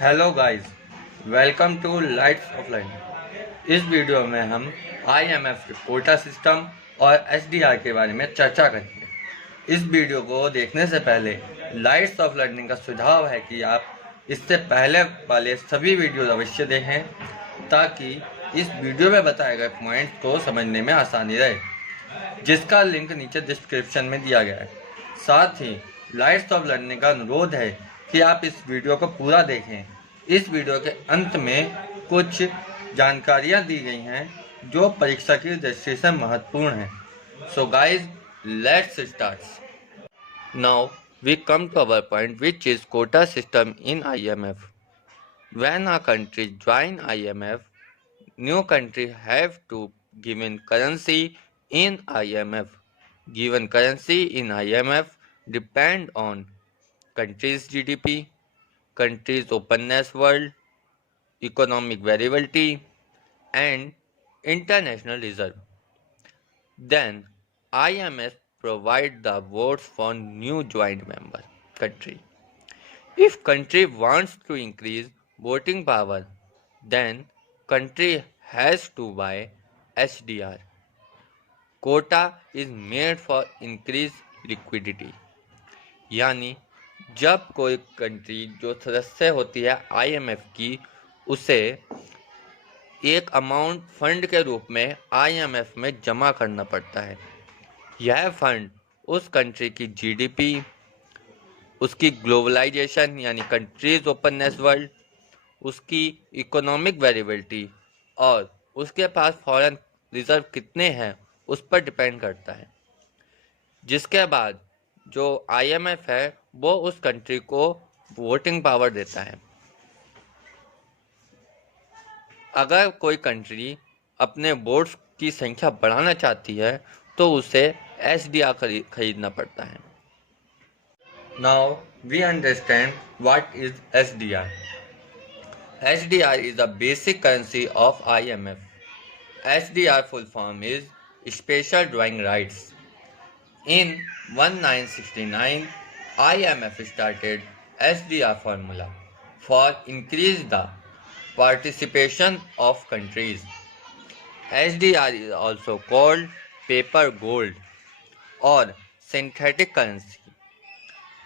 Hello guys, welcome to lights of learning. इस video में हम आईएमएफ के कोटा सिस्टम और एसडीआर के बारे में चर्चा करेंगे। इस वीडियो को देखने से पहले लाइट्स ऑफ लर्निंग का सुझाव है कि आप इससे पहले वाले सभी वीडियो अवश्य देखें ताकि इस वीडियो में बताए गए पॉइंट्स को समझने में आसानी रहे, जिसका लिंक नीचे डिस्क्रिप्शन में दिया गया है। साथ ही लाइट्स ऑफ लर्निंग का अनुरोध है कि आप इस वीडियो को पूरा देखें। इस वीडियो के अंत में कुछ जानकारियां दी गई हैं जो परीक्षा की दृष्टि से महत्वपूर्ण हैं। So guys, let's start. Now we come to our point, which is quota system in IMF. When a country join IMF, new country have to given currency in IMF. Given currency in IMF depend on country's GDP, country's openness world, economic variability, and international reserve. Then IMF provide the votes for new joint member country. If country wants to increase voting power, then country has to buy HDR. Quota is made for increase liquidity. यानी जब कोई country जो सदस्य होती है IMF की, उसे एक अमाउंट फंड के रूप में आईएमएफ में जमा करना पड़ता है। यह फंड उस कंट्री की जीडीपी, उसकी ग्लोबलाइजेशन यानी कंट्रीज ओपननेस वर्ल्ड, उसकी इकोनॉमिक वेरिएबिलिटी और उसके पास फॉरेन रिजर्व कितने हैं उस पर डिपेंड करता है। जिसके बाद जो आईएमएफ है वो उस कंट्री को वोटिंग पावर देता है। अगर कोई कंट्री अपने वोट्स की संख्या बढ़ाना चाहती है तो उसे एसडीआर खरीदना पड़ता है। Now we understand what is SDR. SDR is the basic currency of IMF. SDR full form is Special Drawing Rights. In 1969, IMF started SDR formula for increase the participation of countries. SDR is also called paper gold or synthetic currency.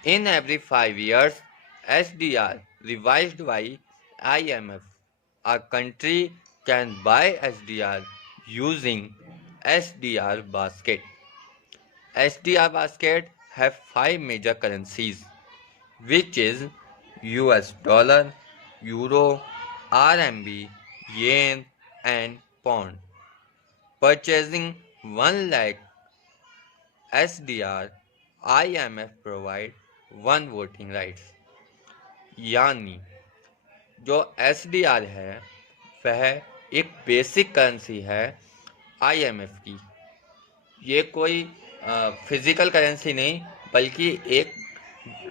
In every 5 years, SDR revised by IMF. A country can buy SDR using SDR basket. SDR basket have 5 major currencies, which is US dollar, euro, RMB, yen and pound. Purchasing 1 lakh SDR, IMF provide 1 voting rights. यानी जो SDR है वह एक basic currency है IMF की। ये कोई physical currency नहीं बल्कि एक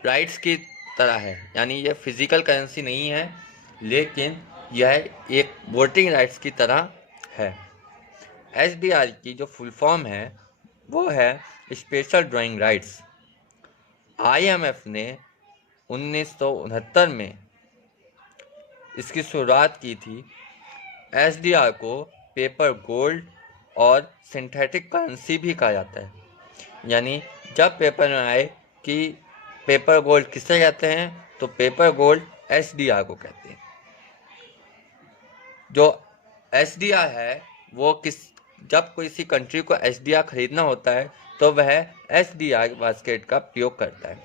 राइट्स की तरह है। यानी ये फिजिकल करेंसी नहीं है लेकिन यह एक वोटिंग राइट्स की तरह है। एसडीआर की जो फुल फॉर्म है वो है स्पेशल ड्राइंग राइट्स। आईएमएफ ने 1969 में इसकी शुरुआत की थी। एसडीआर को पेपर गोल्ड और सिंथेटिक करेंसी भी कहा जाता है। यानी जब पेपर में आए कि पेपर गोल्ड किसे कहते हैं तो पेपर गोल्ड एसडीआर को कहते हैं। जो एसडीआर है वो जब किसी कंट्री को एसडीआर खरीदना होता है तो वह एसडीआर बास्केट का प्रयोग करता है।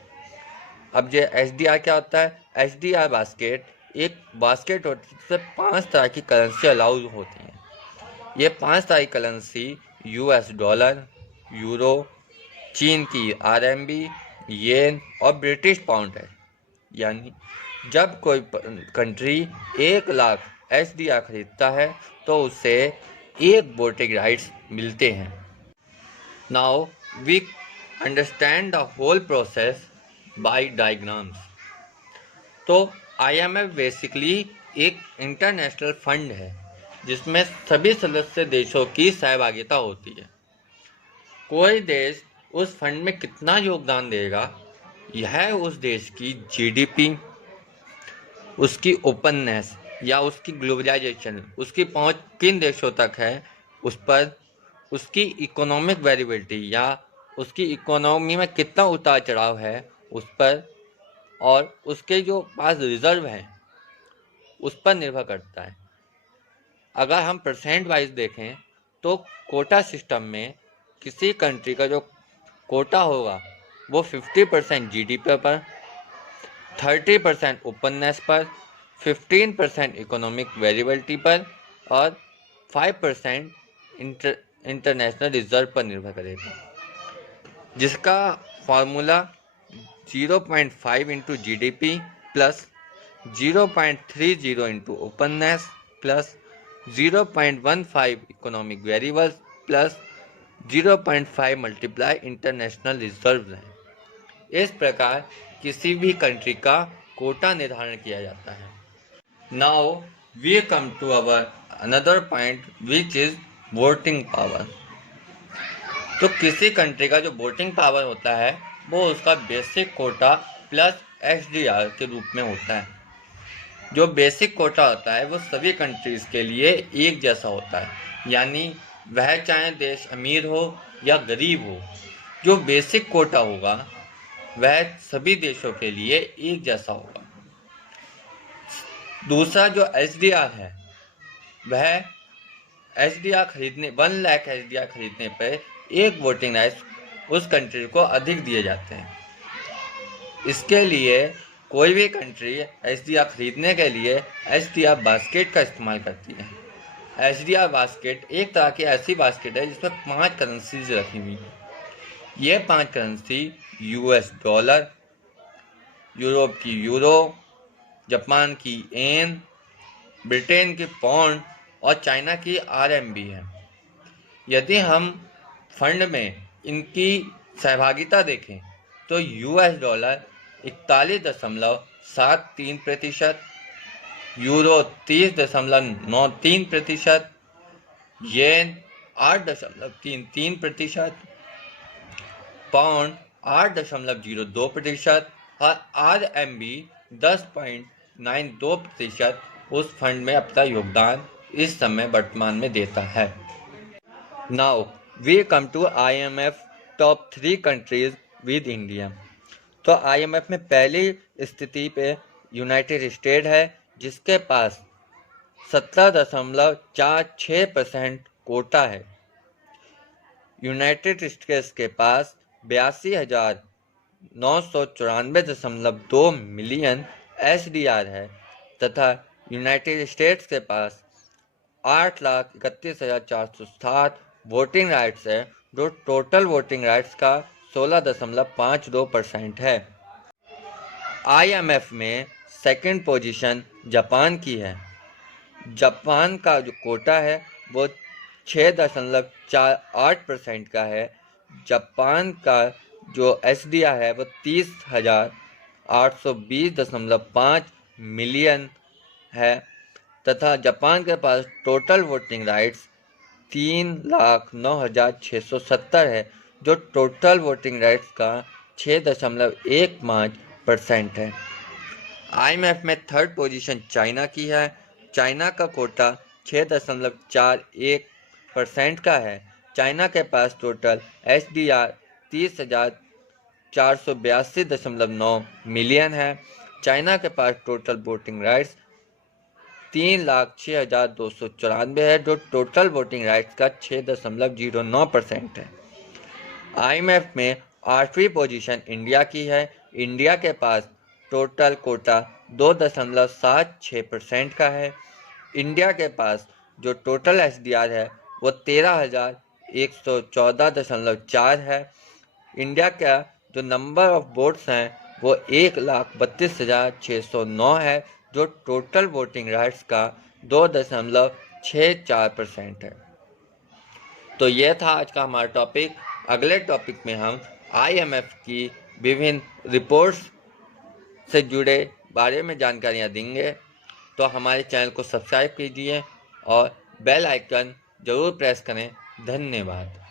अब ये एसडीआर क्या होता है? एसडीआर बास्केट एक बास्केट होती है जिसमें 5 तरह की करेंसी अलाउ होती हैं। ये 5 तरह की करेंसी यूएस डॉलर, यूरो, चीन की आरएमबी, येन और ब्रिटिश पाउंड है। यानी जब कोई कंट्री 1 लाख एसडीआर खरीदता है तो उसे 1 वोटिंग राइट्स मिलते हैं। Now we understand the whole process by diagrams. तो आईएमएफ बेसिकली एक इंटरनेशनल फंड है जिसमें सभी सदस्य देशों की सहभागिता होती है। कोई देश उस फंड में कितना योगदान देगा यह उस देश की जीडीपी, उसकी ओपननेस या उसकी ग्लोबलाइजेशन, उसकी पहुंच किन देशों तक है, उस पर उसकी इकोनॉमिक वेरिएबिलिटी या उसकी इकोनॉमी में कितना उतार चढ़ाव है उस पर, और उसके जो पास रिजर्व है उस पर निर्भर करता है। अगर हम परसेंट वाइज देखें तो कोटा सिस्टम में किसी कंट्री का जो कोटा होगा वो 50% जीडीपी पर, 30% ओपननेस पर, 15% इकोनॉमिक वेरिएबिलिटी पर और 5% इंटरनेशनल रिजर्व पर निर्भर करेगा, जिसका formula 0.5 into GDP plus 0.30 into openness plus 0.15 economic variables plus 0.5 multiply international reserve है। इस प्रकार किसी भी कंट्री का कोटा निर्धारण किया जाता है। Now we come to our another point which is voting power. तो किसी कंट्री का जो वोटिंग पावर होता है वो उसका बेसिक कोटा प्लस SDR के रूप में होता है। जो बेसिक कोटा होता है वो सभी कंट्रीज़ के लिए एक जैसा होता है, यानी वह चाहे देश अमीर हो या गरीब हो, जो बेसिक कोटा होगा वह सभी देशों के लिए एक जैसा होगा। दूसरा जो SDR है, वह SDR खरीदने 1 लाख SDR खरीदने पर एक वोटिंग राइट्स उस कंट्री को अधिक दिए जाते हैं। इसके लिए कोई भी कंट्री SDR खरीदने के लिए SDR बास्केट का इस्तेमाल करती है। SDR बास्केट एक तरह की ऐसी बास्केट है जिसमें 5 करेंसीज रखी हुई हैं। ये 5 करेंसी US डॉलर, यूरोप की यूरो, जापान की येन, ब्रिटेन की पाउंड और चाइना की RMB है। यदि हम फंड में इनकी सहभागिता देखें तो US डॉलर 41.73%, यूरो 30.93%, येन 8.33%, पाउंड 8.02% और RMB 10.92% उस फंड में अपना योगदान इस समय वर्तमान में देता है। Now we come to IMF top 3 countries with India. तो IMF में पहली स्थिति पे यूनाइटेड स्टेट है, जिसके पास 17.46% कोटा है। यूनाइटेड स्टेट्स के पास 82,994.2 मिलियन SDR है तथा यूनाइटेड स्टेट्स के पास 8,31,460 वोटिंग राइट्स है, जो टोटल वोटिंग राइट्स का 16.52% है। IMF में सेकंड पोजीशन जापान की है। जापान का जो कोटा है वो 6.48% का है। जापान का जो SDR है वो 30,820.5 मिलियन है तथा जापान के पास टोटल वोटिंग राइट्स 3,09,670 है, जो टोटल वोटिंग राइट्स का 6.15% है। IMF में थर्ड पोजीशन चाइना की है। चाइना का कोटा 6.41% का है। चाइना के पास टोटल SDR 30,482.9 मिलियन है। चाइना के पास टोटल वोटिंग राइट्स 3,06,294 है, जो टोटल वोटिंग राइट्स का 6.09% है। IMF में 8वीं पोजीशन इंडिया की है। इंडिया के पास टोटल कोटा 2.76% का है। इंडिया के पास जो टोटल SDR है वो 13,114.4 है। इंडिया का जो नंबर ऑफ वोट्स हैं वो 1,32,609 है, जो टोटल वोटिंग राइट्स का 2.64% है। तो यह था आज का हमारा टॉपिक। अगले टॉपिक में हम IMF की विभिन्न रिपोर्ट्स से जुड़े बारे में जानकारियाँ देंगे। तो हमारे चैनल को सब्सक्राइब कीजिए और बेल आइकन ज़रूर प्रेस करें। धन्यवाद।